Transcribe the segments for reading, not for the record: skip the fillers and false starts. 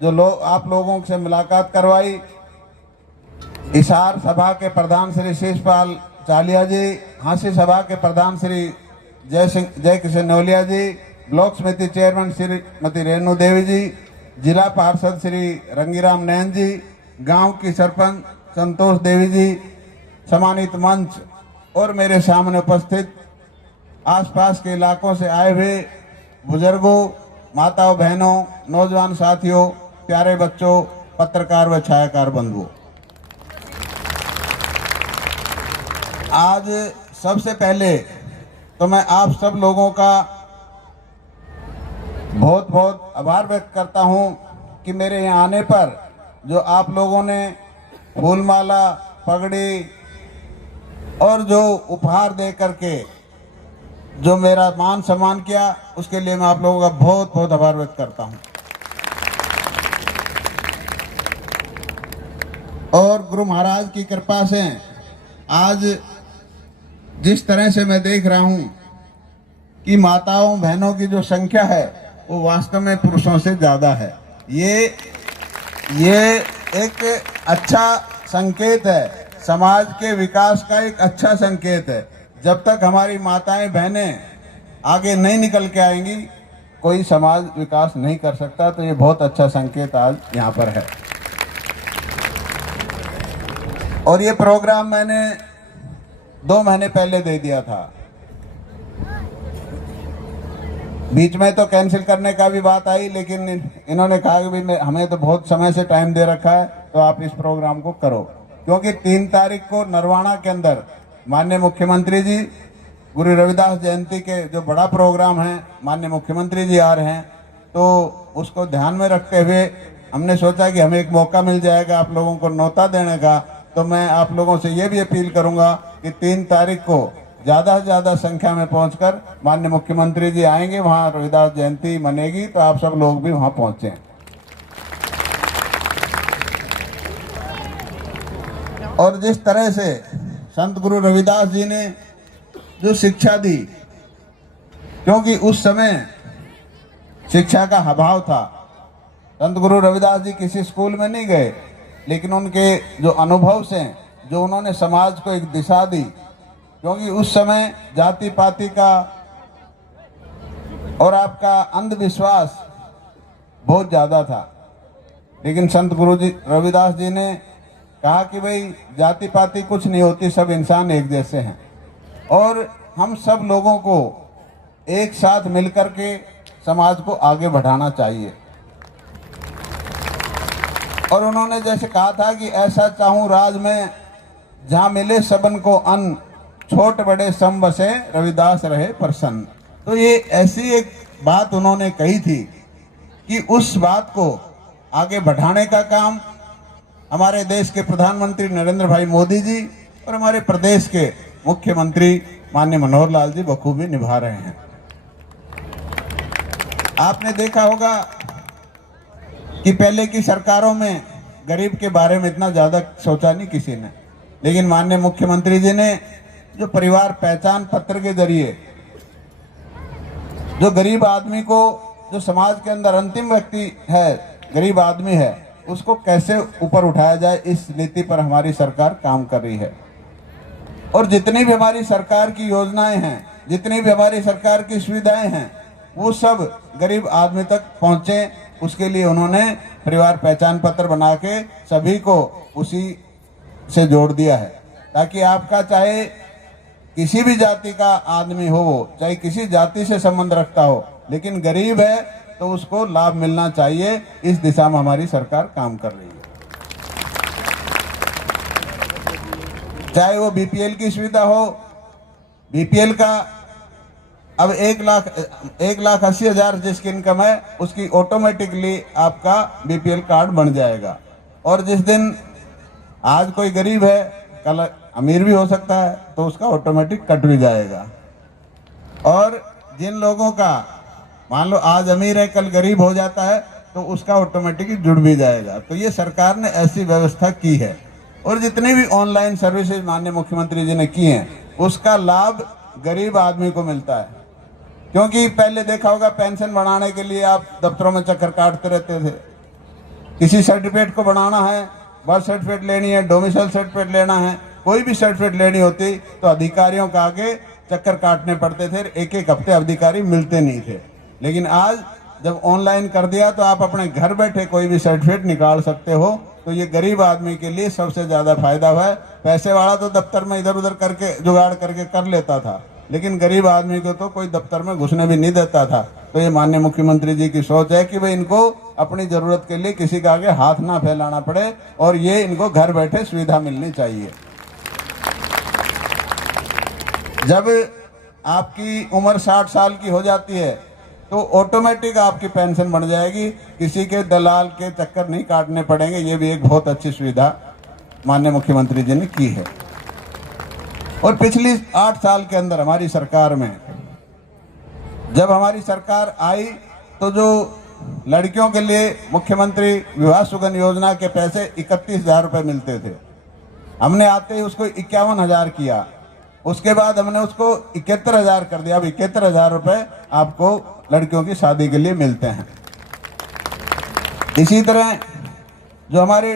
जो लोग आप लोगों से मुलाकात करवाई। इशार सभा के प्रधान श्री शेषपाल चालिया जी, हांसी सभा के प्रधान श्री जय किशन नौलिया जी, ब्लॉक समिति चेयरमैन श्रीमती रेणु देवी जी, जिला पार्षद श्री रंगीराम नैन जी, गांव की सरपंच संतोष देवी जी, सम्मानित मंच और मेरे सामने उपस्थित आसपास के इलाकों से आए हुए बुजुर्गों, माताओं, बहनों, नौजवान साथियों, प्यारे बच्चों, पत्रकार व छायाकार बंधुओं, आज सबसे पहले तो मैं आप सब लोगों का बहुत बहुत आभार व्यक्त करता हूं कि मेरे यहाँ आने पर जो आप लोगों ने फूलमाला, पगड़ी और जो उपहार दे करके जो मेरा मान सम्मान किया, उसके लिए मैं आप लोगों का बहुत बहुत आभार व्यक्त करता हूं। और गुरु महाराज की कृपा से आज जिस तरह से मैं देख रहा हूं कि माताओं बहनों की जो संख्या है वो वास्तव में पुरुषों से ज्यादा है। ये एक अच्छा संकेत है, समाज के विकास का एक अच्छा संकेत है। जब तक हमारी माताएं बहनें आगे नहीं निकल के आएंगी, कोई समाज विकास नहीं कर सकता। तो ये बहुत अच्छा संकेत आज यहाँ पर है। और ये प्रोग्राम मैंने 2 महीने पहले दे दिया था। बीच में तो कैंसिल करने का भी बात आई, लेकिन इन्होंने कहा कि भाई हमें तो बहुत समय से टाइम दे रखा है, तो आप इस प्रोग्राम को करो। क्योंकि 3 तारीख को नरवाना के अंदर माननीय मुख्यमंत्री जी, गुरु रविदास जयंती के जो बड़ा प्रोग्राम है, माननीय मुख्यमंत्री जी आ रहे हैं, तो उसको ध्यान में रखते हुए हमने सोचा कि हमें एक मौका मिल जाएगा आप लोगों को न्योता देने का। तो मैं आप लोगों से ये भी अपील करूंगा कि 3 तारीख को ज़्यादा से ज़्यादा संख्या में पहुंचकर माननीय मुख्यमंत्री जी आएंगे, वहां रविदास जयंती मनेगी, तो आप सब लोग भी वहां पहुंचे। और जिस तरह से संत गुरु रविदास जी ने जो शिक्षा दी, क्योंकि उस समय शिक्षा का अभाव था। संत गुरु रविदास जी किसी स्कूल में नहीं गए, लेकिन उनके जो अनुभव से जो उन्होंने समाज को एक दिशा दी, क्योंकि उस समय जाति पाति का और आपका अंधविश्वास बहुत ज़्यादा था। लेकिन संत गुरु जी रविदास जी ने कहा कि भाई जाति पाति कुछ नहीं होती, सब इंसान एक जैसे हैं और हम सब लोगों को एक साथ मिलकर के समाज को आगे बढ़ाना चाहिए। और उन्होंने जैसे कहा था कि ऐसा चाहूं राज में जहां मिले सबन को अन्न, छोट बड़े सम बसे रविदास रहे प्रसन्न। तो ये ऐसी एक बात उन्होंने कही थी कि उस बात को आगे बढ़ाने का काम हमारे देश के प्रधानमंत्री नरेंद्र भाई मोदी जी और हमारे प्रदेश के मुख्यमंत्री माननीय मनोहर लाल जी बखूबी निभा रहे हैं। आपने देखा होगा कि पहले की सरकारों में गरीब के बारे में इतना ज्यादा सोचा नहीं किसी ने, लेकिन माननीय मुख्यमंत्री जी ने जो परिवार पहचान पत्र के जरिए जो गरीब आदमी को, जो समाज के अंदर अंतिम व्यक्ति है, गरीब आदमी है, उसको कैसे ऊपर उठाया जाए, इस नीति पर हमारी सरकार काम कर रही है। और जितनी भी हमारी सरकार की योजनाएं हैं, जितनी भी हमारी सरकार की सुविधाएं हैं, वो सब गरीब आदमी तक पहुंचे, उसके लिए उन्होंने परिवार पहचान पत्र बना के सभी को उसी से जोड़ दिया है, ताकि आपका चाहे किसी भी जाति का आदमी हो, चाहे किसी जाति से संबंध रखता हो, लेकिन गरीब है तो उसको लाभ मिलना चाहिए। इस दिशा में हमारी सरकार काम कर रही है। चाहे वो बीपीएल की सुविधा हो, बीपीएल का अब 1,80,000 जिसकी इनकम है उसकी ऑटोमेटिकली आपका बीपीएल कार्ड बन जाएगा। और जिस दिन आज कोई गरीब है, कल अमीर भी हो सकता है, तो उसका ऑटोमेटिक कट भी जाएगा। और जिन लोगों का मान लो आज अमीर है, कल गरीब हो जाता है, तो उसका ऑटोमेटिकली जुड़ भी जाएगा। तो ये सरकार ने ऐसी व्यवस्था की है। और जितनी भी ऑनलाइन सर्विसेज माननीय मुख्यमंत्री जी ने की हैं, उसका लाभ गरीब आदमी को मिलता है। क्योंकि पहले देखा होगा पेंशन बढ़ाने के लिए आप दफ्तरों में चक्कर काटते रहते थे, किसी सर्टिफिकेट को बनाना है, बर्थ सर्टिफिकेट लेनी है, डोमिसाइल सर्टिफिकेट लेना है, कोई भी सर्टिफिकेट लेनी होती तो अधिकारियों का आगे चक्कर काटने पड़ते थे, एक एक हफ्ते अधिकारी मिलते नहीं थे। लेकिन आज जब ऑनलाइन कर दिया तो आप अपने घर बैठे कोई भी सर्टिफिकेट निकाल सकते हो। तो ये गरीब आदमी के लिए सबसे ज़्यादा फायदा हुआ है। पैसे वाला तो दफ्तर में इधर उधर करके जुगाड़ करके कर लेता था, लेकिन गरीब आदमी को तो कोई दफ्तर में घुसने भी नहीं देता था। तो ये माननीय मुख्यमंत्री जी की सोच है कि भाई इनको अपनी ज़रूरत के लिए किसी के आगे हाथ ना फैलाना पड़े और ये इनको घर बैठे सुविधा मिलनी चाहिए। जब आपकी उम्र 60 साल की हो जाती है तो ऑटोमेटिक आपकी पेंशन बढ़ जाएगी, किसी के दलाल के चक्कर नहीं काटने पड़ेंगे। ये भी एक बहुत अच्छी सुविधा माननीय मुख्यमंत्री जी ने की है। और पिछली 8 साल के अंदर हमारी सरकार में, जब हमारी सरकार आई तो जो लड़कियों के लिए मुख्यमंत्री विवाह सुगन योजना के पैसे 31,000 रुपये मिलते थे, हमने आते ही उसको 51,000 किया। उसके बाद हमने उसको 71,000 कर दिया। अब 71,000 रुपये आपको लड़कियों की शादी के लिए मिलते हैं। इसी तरह जो हमारे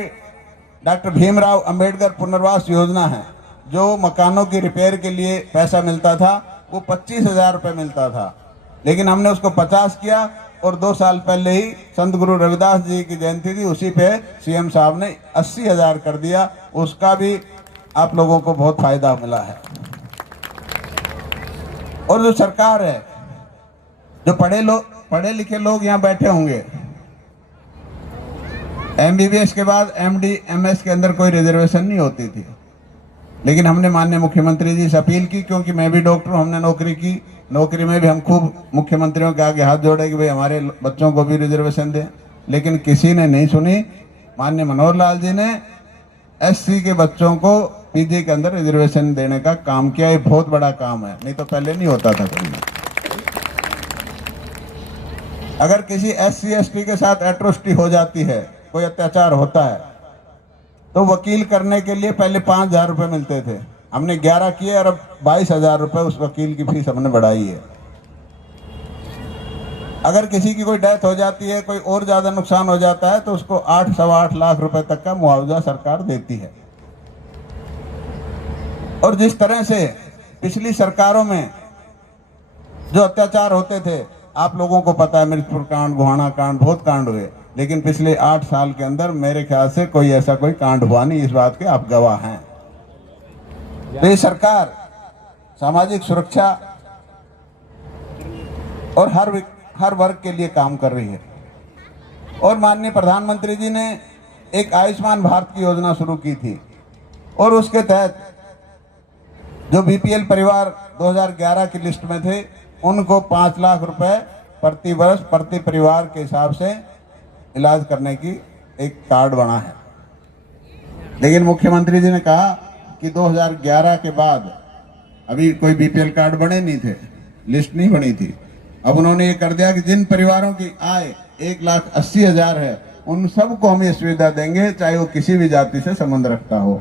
डॉक्टर भीमराव अंबेडकर पुनर्वास योजना है, जो मकानों की रिपेयर के लिए पैसा मिलता था, वो 25,000 रुपये मिलता था, लेकिन हमने उसको 50 किया। और 2 साल पहले ही संत गुरु रविदास जी की जयंती थी, उसी पे सीएम साहब ने 80,000 कर दिया। उसका भी आप लोगों को बहुत फायदा मिला है। और जो सरकार है, जो पढ़े लिखे लोग यहाँ बैठे होंगे, MBBS के बाद MD MS के अंदर कोई रिजर्वेशन नहीं होती थी, लेकिन हमने माननीय मुख्यमंत्री जी से अपील की, क्योंकि मैं भी डॉक्टर हूँ, हमने नौकरी की, नौकरी में भी हम खूब मुख्यमंत्रियों के आगे हाथ जोड़े कि भाई हमारे बच्चों को भी रिजर्वेशन दें, लेकिन किसी ने नहीं सुनी। माननीय मनोहर लाल जी ने SC के बच्चों को PG के अंदर रिजर्वेशन देने का काम किया। ये बहुत बड़ा काम है, नहीं तो पहले नहीं होता था कहीं। अगर किसी SC ST के साथ एट्रोसिटी हो जाती है, कोई अत्याचार होता है, तो वकील करने के लिए पहले 5,000 रुपये मिलते थे, हमने 11 किए और अब 22,000 रुपये उस वकील की फीस हमने बढ़ाई है। अगर किसी की कोई डेथ हो जाती है, कोई और ज़्यादा नुकसान हो जाता है, तो उसको 8 सवा 8 लाख रुपए तक का मुआवजा सरकार देती है। और जिस तरह से पिछली सरकारों में जो अत्याचार होते थे, आप लोगों को पता है, मिर्चपुर कांड, गोहाना कांड, बहुत कांड हुए, लेकिन पिछले 8 साल के अंदर मेरे ख्याल से कोई ऐसा कोई कांड हुआ नहीं। इस बात के आप गवाह हैं। तो ये सरकार सामाजिक सुरक्षा और हर वर्ग के लिए काम कर रही है। और माननीय प्रधानमंत्री जी ने एक आयुष्मान भारत की योजना शुरू की थी, और उसके तहत जो BPL परिवार 2011 की लिस्ट में थे, उनको 5 लाख रुपए प्रति वर्ष प्रति परिवार के हिसाब से इलाज करने की एक कार्ड बना है। लेकिन मुख्यमंत्री जी ने कहा कि 2011 के बाद अभी कोई BPL कार्ड बने नहीं थे, लिस्ट नहीं बनी थी। अब उन्होंने ये कर दिया कि जिन परिवारों की आय 1,80,000 है, उन सबको हम ये सुविधा देंगे, चाहे वो किसी भी जाति से संबंध रखता हो।